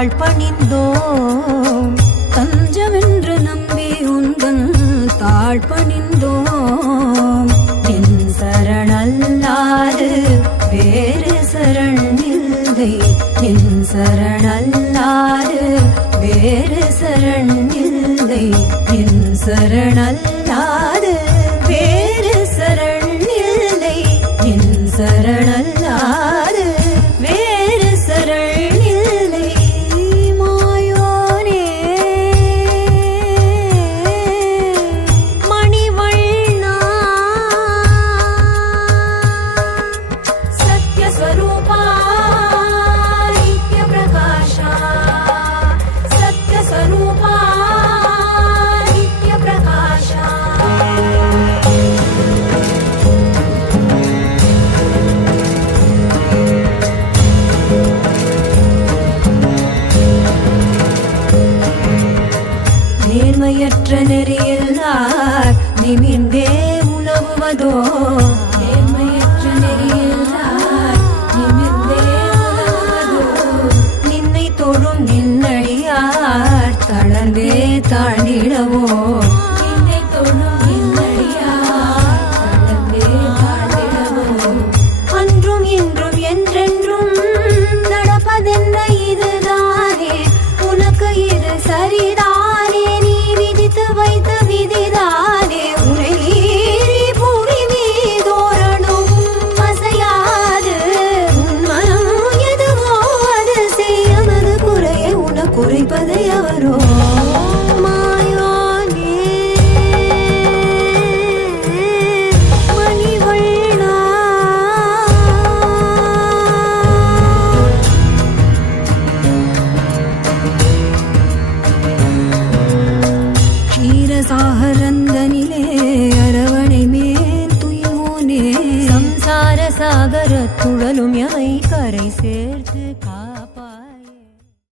தாழ் பணிந்தோம் தஞ்சமென்று நம்பி உந்தன் தாழ் பணிந்தோம் நின் சரணல்லாது வேறு சரண் இல்லை நின் சரணல்லாது வேறு சரண் இல்லை நின் சரணல்லாது வேறு சரண் இல்லை நின் சரணல்லாது வேறு சரண் இல்லை மாயோனே மணிவண்ணா சத்யஸ்வரூபா நித்யபிரகாஷா சத்யஸ்வரூபா நித்யபிரகாஷா நேர்மையற்ற நெறியில்லார் நிமிர்ந்தே உலவுவதோ நேர்மையற்ற நெறியில்லார் நிமிர்ந்தே உலவுவதோ நின்னை தொழும் நின்னடியார் தளர்ந்தே தாண்டிடவோ நின்னை தொழும் நின்னடியார் தளர்ந்தே தாண்டிடவோ அன்றும் இன்றும் என்றென்றும் நடப்பதென்ன இதுதானே உனக்கு இது சரிதானே நீ விதித்து வைத்த விதிதானே உனை மீறி புவி மீதோரணும் அசையாது உன் மனம் எதுவோ அது செய்யவது குறைய உன குறைப்பதை அவரோ மாயோனே மணிவண்ணா க்ஷீரசாகரந்தனிலே அரவணை மேல் துயில்வோனே சம்சார சாகர துழலும் எமை